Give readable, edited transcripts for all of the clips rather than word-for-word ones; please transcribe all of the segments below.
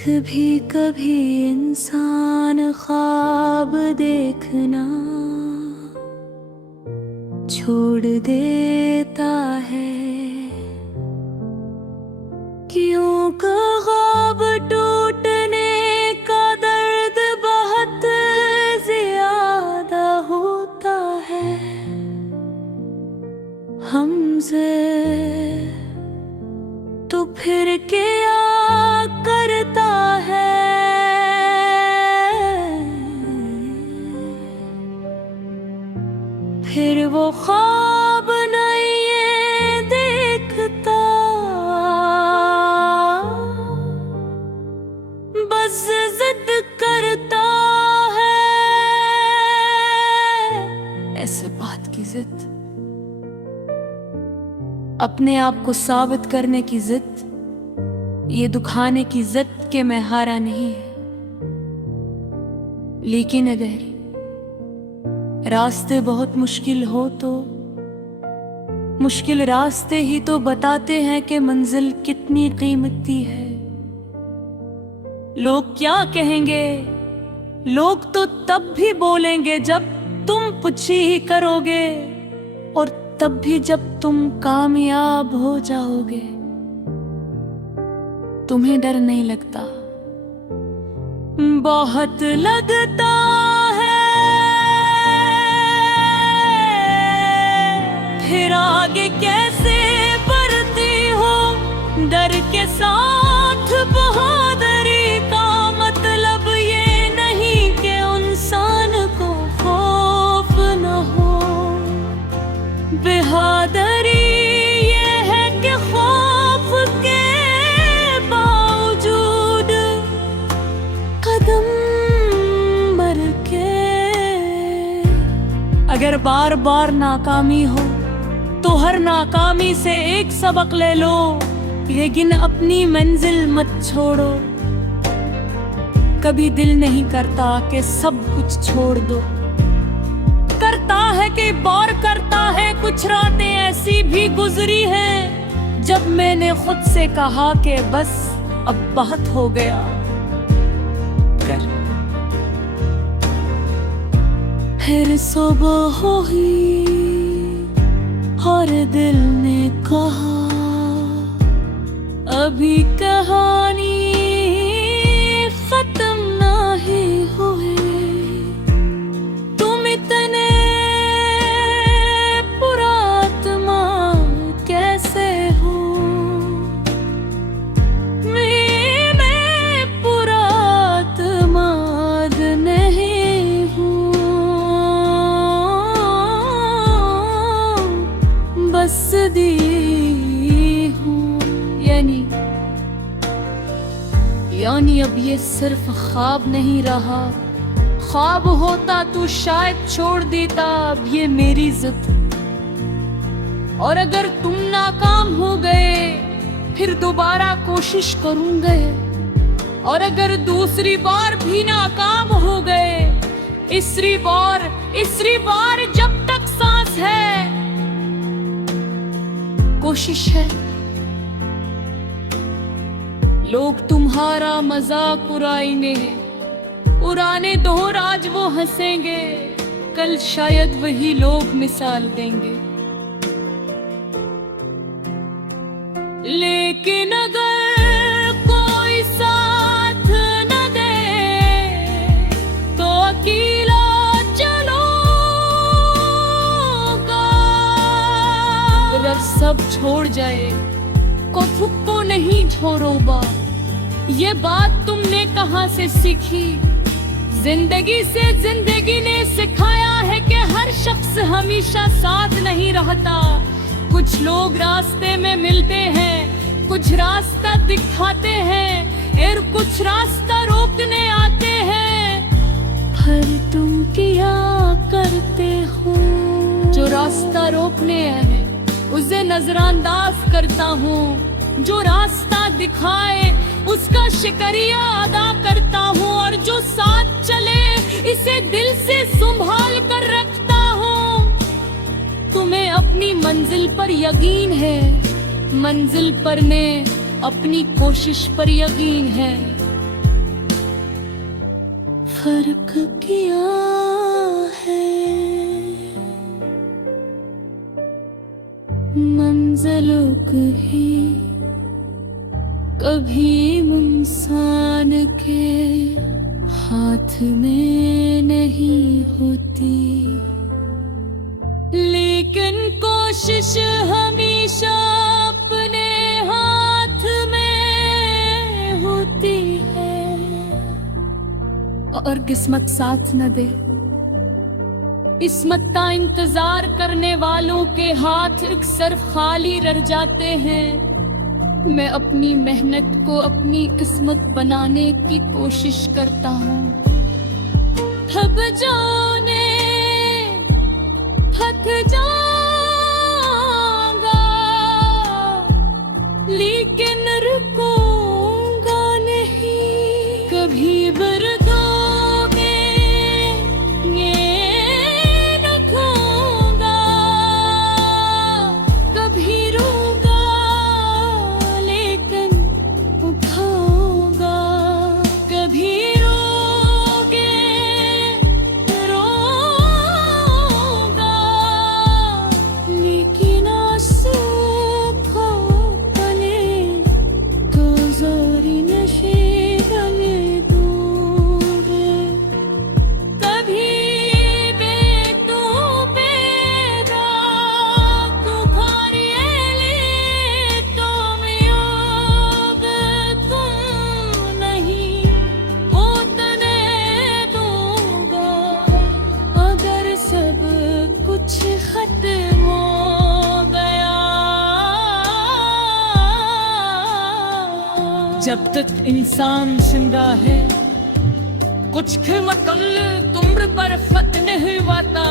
भी कभी इंसान ख्वाब देखना छोड़ देता है। क्यों का ख्वाब टूटने का दर्द बहुत ज्यादा होता है हमसे, तो फिर क्या करता है। फिर वो ख्वाब नहीं देखता, बस जिद करता है। ऐसे बात की जिद, अपने आप को साबित करने की जिद, ये दुखाने की जिद के मैं हारा नहीं है। लेकिन अगर रास्ते बहुत मुश्किल हो तो मुश्किल रास्ते ही तो बताते हैं कि मंजिल कितनी कीमती है। लोग क्या कहेंगे, लोग तो तब भी बोलेंगे जब तुम पुछी ही करोगे, और तब भी जब तुम कामयाब हो जाओगे। तुम्हें डर नहीं लगता? बहुत लगता है। फिर आगे कैसे बढ़ती हो डर के साथ। बहादुरी का मतलब ये नहीं कि इंसान को खौफ न हो। बहादुरी ये है कि खौफ के बावजूद कदम मर के। अगर बार बार नाकामी हो तो हर नाकामी से एक सबक ले लो, लेकिन अपनी मंजिल मत छोड़ो। कभी दिल नहीं करता कि सब कुछ छोड़ दो, करता है कि बार करता है। कुछ रातें ऐसी भी गुजरी हैं जब मैंने खुद से कहा कि बस अब बहुत हो गया। फिर सुबह हुई और दिल ने कहा अभी कहानी खत्म नहीं हुई। तुम इतने पुरात्मा कैसे हो। मैं पुरात्मा नहीं हूँ, बस दी हूँ। यानी अब ये सिर्फ ख्वाब नहीं रहा। ख्वाब होता तो शायद छोड़ देता अब ये मेरी जिद। और अगर तुम नाकाम हो गए फिर दोबारा कोशिश करूंगा। और अगर दूसरी बार भी नाकाम हो गए, तीसरी बार जब तक सांस है कोशिश है। लोग तुम्हारा मजाक उड़ाएंगे, उड़ाने दो आज वो हंसेंगे। कल शायद वही लोग मिसाल देंगे। लेकिन अगर कोई साथ न दे तो अकेला चलोगा। अगर सब छोड़ जाए को खुद को नहीं छोड़ोगा। ये बात तुमने कहाँ से सीखी? जिंदगी से। जिंदगी ने सिखाया है कि हर शख्स हमेशा साथ नहीं रहता। कुछ लोग रास्ते में मिलते हैं, कुछ रास्ता दिखाते हैं और कुछ रास्ता रोकने आते हैं। पर तुम क्या करते हो? जो रास्ता रोकने आए उसे नजरअंदाज करता हूँ। जो रास्ता दिखाए उसका शुक्रिया अदा करता हूँ। और जो साथ चले इसे दिल से संभाल कर रखता हूँ। तुम्हें अपनी मंजिल पर यकीन है, मंजिल पर मैं अपनी कोशिश पर यकीन है। फर्क किया है। मंजिलों ही कभी इंसान के हाथ में नहीं होती, लेकिन कोशिश हमेशा अपने हाथ में होती है। और किस्मत साथ न दे, किस्मत का इंतजार करने वालों के हाथ अक्सर खाली रह जाते हैं। मैं अपनी मेहनत को अपनी किस्मत बनाने की कोशिश करता हूँ। थक जाने थक जाऊंगा, लेकिन रुकूंगा नहीं। कभी बरदोगे ये रखूंगा, कभी रोगा लेकिन उठाऊंगा। कभी रोगे रोगा, लेकिन आंसू को गले को ज़ोरी नशे गले दूंगे। कभी बेतू बेराग तुम्हारे लिए तुम योग तुम नहीं होतने दूंगा। अगर सब कुछ खत्म हो गया, जब तक इंसान जिंदा है कुछ खमकल तुम्र पर फत नहीं वाता।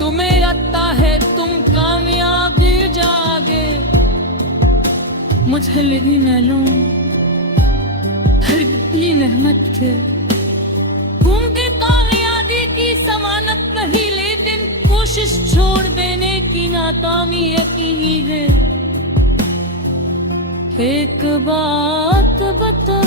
तुम्हें लगता है तुम कामयाब जागे, मुझे लगी मालूम हर इतनी मेहनत के उनकी कामयाबी की जमानत नहीं, लेकिन कोशिश छोड़ देने की नाकामी यकीनी है। एक बात बता